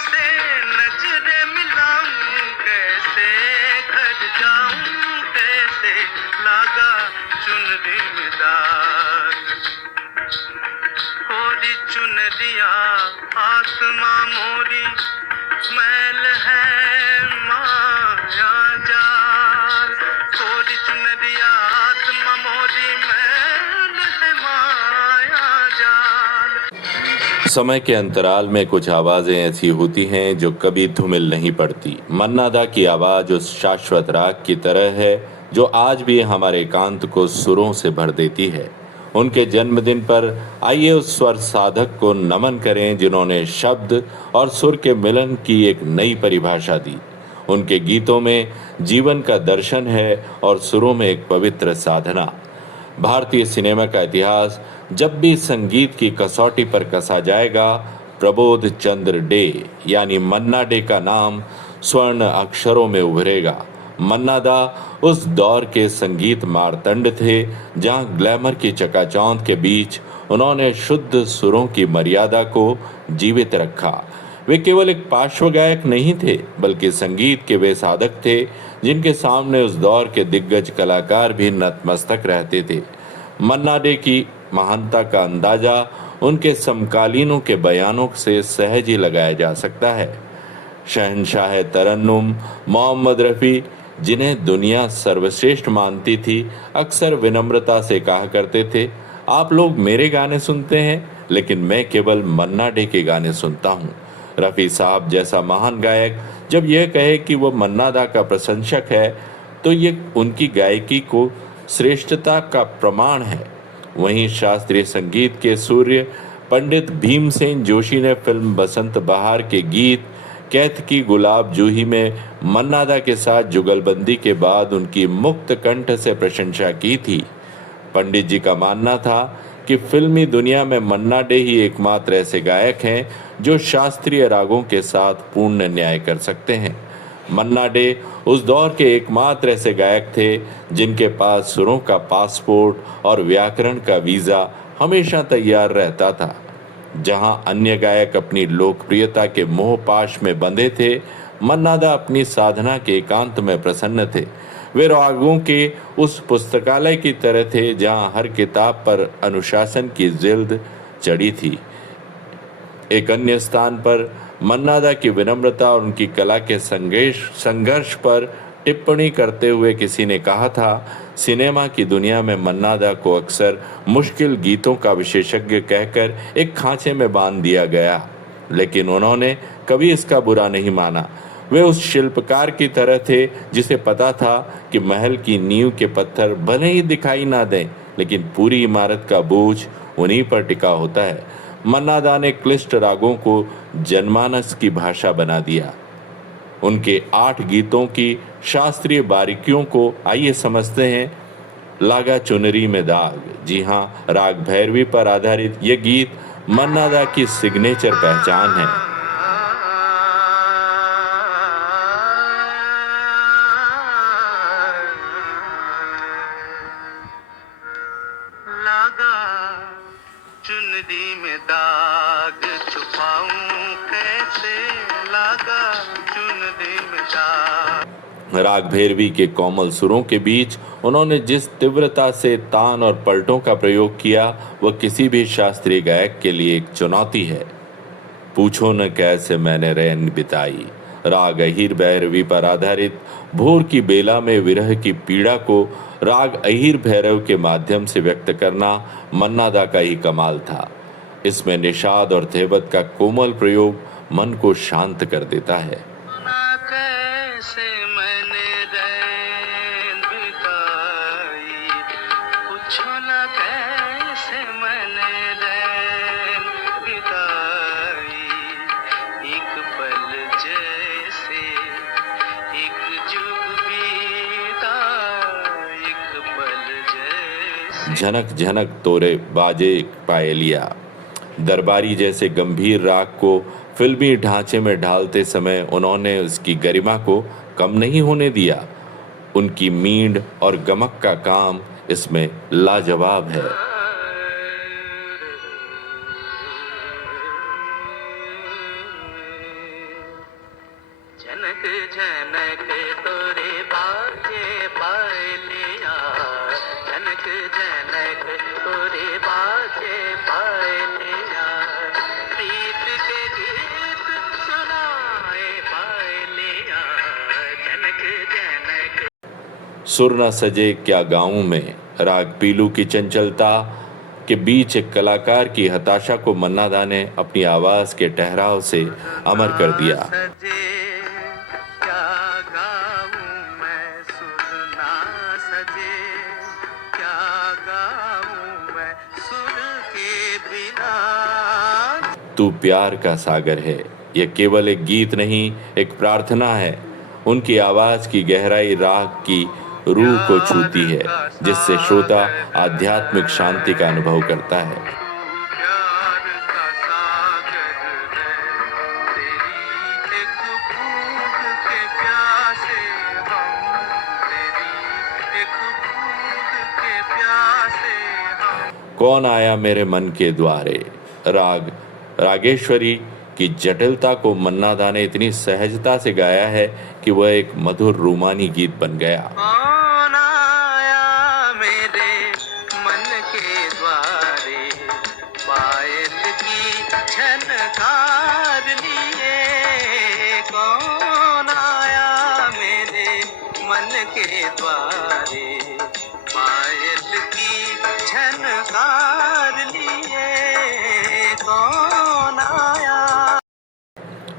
से नजरें मिलाऊं कैसे, घर जाऊं कैसे, लागा चुनरी में दाग। कोरी चुनरिया आत्मा मोरी, मैल है माया जाल। कोरी चुनरिया आत्मा मोरी, मैल है माया जाल। समय के अंतराल में कुछ आवाजें ऐसी होती हैं जो कभी धूमिल नहीं पड़ती। मन्ना दा की आवाज उस शाश्वत राग की तरह है जो आज भी हमारे एकांत को सुरों से भर देती है। उनके जन्मदिन पर आइए उस स्वर साधक को नमन करें जिन्होंने शब्द और सुर के मिलन की एक नई परिभाषा दी। उनके गीतों में जीवन का दर्शन है और सुरों में एक पवित्र साधना। भारतीय सिनेमा का इतिहास जब भी संगीत की कसौटी पर कसा जाएगा, प्रबोध चंद्र डे यानी मन्ना डे का नाम स्वर्ण अक्षरों में उभरेगा। मन्ना दा उस दौर के संगीत मारतंड थे जहां ग्लैमर की चकाचौंध के बीच उन्होंने शुद्ध सुरों की मर्यादा को जीवित रखा। वे केवल एक पार्श्व गायक नहीं थे बल्कि संगीत के वे साधक थे जिनके सामने उस दौर के दिग्गज कलाकार भी नतमस्तक रहते थे। मन्ना डे की महानता का अंदाजा उनके समकालीनों के बयानों से सहज ही लगाया जा सकता है। शहंशाह तरन्नुम मोहम्मद रफ़ी, जिन्हें दुनिया सर्वश्रेष्ठ मानती थी, अक्सर विनम्रता से कहा करते थे, आप लोग मेरे गाने सुनते हैं लेकिन मैं केवल मन्ना डे के गाने सुनता हूँ। रफ़ी साहब जैसा महान गायक जब यह कहे कि वो मन्ना दा का प्रशंसक है तो ये उनकी गायकी को श्रेष्ठता का प्रमाण है। वहीं शास्त्रीय संगीत के सूर्य पंडित भीमसेन जोशी ने फिल्म बसंत बहार के गीत कैथ की गुलाब जूही में मन्ना दा के साथ जुगलबंदी के बाद उनकी मुक्त कंठ से प्रशंसा की थी। पंडित जी का मानना था कि फिल्मी दुनिया में मन्ना डे ही एकमात्र ऐसे गायक हैं जो शास्त्रीय रागों के साथ पूर्ण न्याय कर सकते हैं। मन्ना डे उस दौर के एकमात्र ऐसे गायक थे जिनके पास सुरों का पासपोर्ट और व्याकरण का वीज़ा हमेशा तैयार रहता था। जहां अन्य गायक अपनी लोकप्रियता के मोह पाश में बंधे थे, मन्ना दा अपनी साधना के एकांत में प्रसन्न थे। वे रागों के उस पुस्तकालय की तरह थे जहां हर किताब पर अनुशासन की जिल्द चढ़ी थी। एक अन्य स्थान पर मन्ना दा की विनम्रता और उनकी कला के संघर्ष पर टिप्पणी करते हुए किसी ने कहा था, सिनेमा की दुनिया में मन्ना दा को अक्सर मुश्किल गीतों का विशेषज्ञ कहकर एक खांचे में बांध दिया गया, लेकिन उन्होंने कभी इसका बुरा नहीं माना। वे उस शिल्पकार की तरह थे जिसे पता था कि महल की नींव के पत्थर भले ही दिखाई ना दें, लेकिन पूरी इमारत का बोझ उन्हीं पर टिका होता है। मन्ना दा ने क्लिष्ट रागों को जनमानस की भाषा बना दिया। उनके 8 गीतों की शास्त्रीय बारीकियों को आइए समझते हैं। लागा चुनरी में दाग, जी हाँ, राग भैरवी पर आधारित ये गीत मन्ना दा की सिग्नेचर पहचान है। लागा चुनरी में दाग, छुपाऊं कैसे, लागा चुनरी में दाग। राग भैरवी के कोमल सुरों के बीच उन्होंने जिस तीव्रता से तान और पलटों का प्रयोग किया वह किसी भी शास्त्रीय गायक के लिए एक चुनौती है। पूछो न कैसे मैंने रैन बिताई, राग अहीर भैरवी पर आधारित भोर की बेला में विरह की पीड़ा को राग अहीर भैरव के माध्यम से व्यक्त करना मन्ना दा का ही कमाल था। इसमें निषाद और थेवत का कोमल प्रयोग मन को शांत कर देता है। कैसे मैंने रैन बिताई, पूछो न कैसे मैंने रैन बिताई, एक पल जैसे एक जुग बीता, एक पल जैसे। झनक झनक तोरे बाजे पायलिया, दरबारी जैसे गंभीर राग को फिल्मी ढांचे में ढालते समय उन्होंने उसकी गरिमा को कम नहीं होने दिया। उनकी मींड़ और गमक का काम इसमें लाजवाब है। झनक झनक तोरे बाजे पायलिया, झनक झनक तोरे बाजे पायलिया, प्रीत के गीत सुनाए पायलिया, झनक झनक। सुर न सजे क्या गाऊं में, राग पीलू की चंचलता के बीच एक कलाकार की हताशा को मन्ना दा ने अपनी आवाज के ठहराव से अमर कर दिया। सजे क्या गाऊं मैं, सुर ना सजे क्या गाऊं मैं, सुर के बिना। तू प्यार का सागर है, यह केवल एक गीत नहीं, एक प्रार्थना है। उनकी आवाज की गहराई राग की रूह को छूती है, जिससे श्रोता आध्यात्मिक शांति का अनुभव करता है। प्यार का सागर है, तेरी एक बूंद के प्यासे हम, तेरी एक बूंद के प्यासे हम। कौन आया मेरे मन के द्वारे, रागेश्वरी की जटिलता को मन्ना दा ने इतनी सहजता से गाया है कि वह एक मधुर रूमानी गीत बन गया। कौन आया मेरे मन के द्वारे, पायल की झनकार लिए, कौन आया मेरे मन के द्वारे, पायल की झनकार लिए, कौन आया।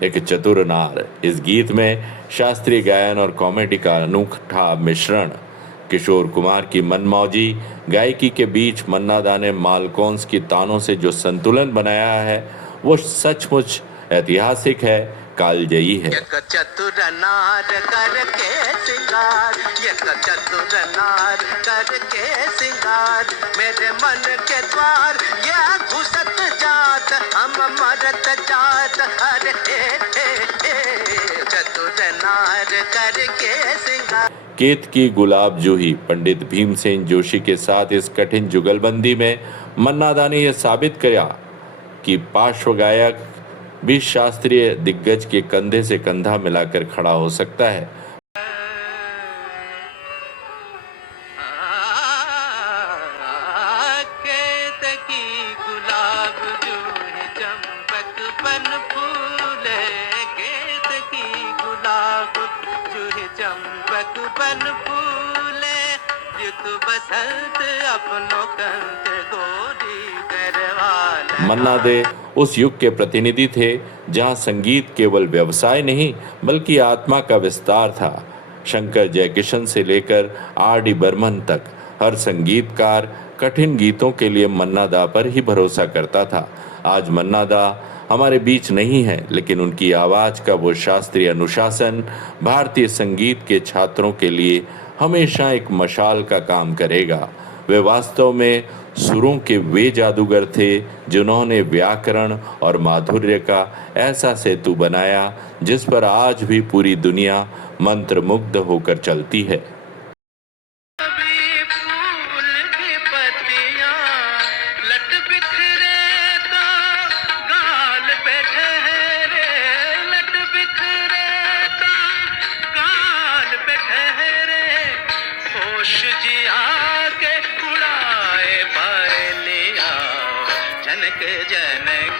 एक चतुर नार। इस गीत में शास्त्रीय गायन और कॉमेडी का अनूठा मिश्रण। किशोर कुमार की मनमौजी गायकी के बीच मन्ना दा ने मालकोंस की तानों से जो संतुलन बनाया है वो सचमुच ऐतिहासिक है, कालजयी है। एक चतुर नार करके सिंगार, एक चतुर नार करके सिंगार, मेरे मन के द्वार ये घुसत जात, हम मरत जात, अरे चतुर नार करके सिंगार। केतकी गुलाब जूही पंडित भीमसेन जोशी के साथ इस कठिन जुगलबंदी में मन्ना दा ने यह साबित किया कि पार्श्व गायक भी शास्त्रीय दिग्गज के कंधे से कंधा मिलाकर खड़ा हो सकता है। केतकी गुलाब जूही चंपक बन फूले, केतकी गुलाब जूही चंपक बन फूले, ऋतु बसंत अपनों कंठ गोरी करवाला। मन्ना दे उस युग के प्रतिनिधि थे जहां संगीत केवल व्यवसाय नहीं बल्कि आत्मा का विस्तार था। शंकर जयकिशन से लेकर आर.डी. बर्मन तक हर संगीतकार कठिन गीतों के लिए मन्ना दा पर ही भरोसा करता था। आज मन्ना दा हमारे बीच नहीं है, लेकिन उनकी आवाज का वो शास्त्रीय अनुशासन भारतीय संगीत के छात्रों के लिए हमेशा एक मशाल का काम करेगा। वे वास्तव में सुरों के वे जादूगर थे जिन्होंने व्याकरण और माधुर्य का ऐसा सेतु बनाया जिस पर आज भी पूरी दुनिया मंत्रमुग्ध होकर चलती है। कभी फूल की पत्तियां लट बिखरे तो गाल पे ठहरे, लट बिखरे तो गाल पे ठहरे, होश जिया के उड़ाए पायलिया, झनक झनक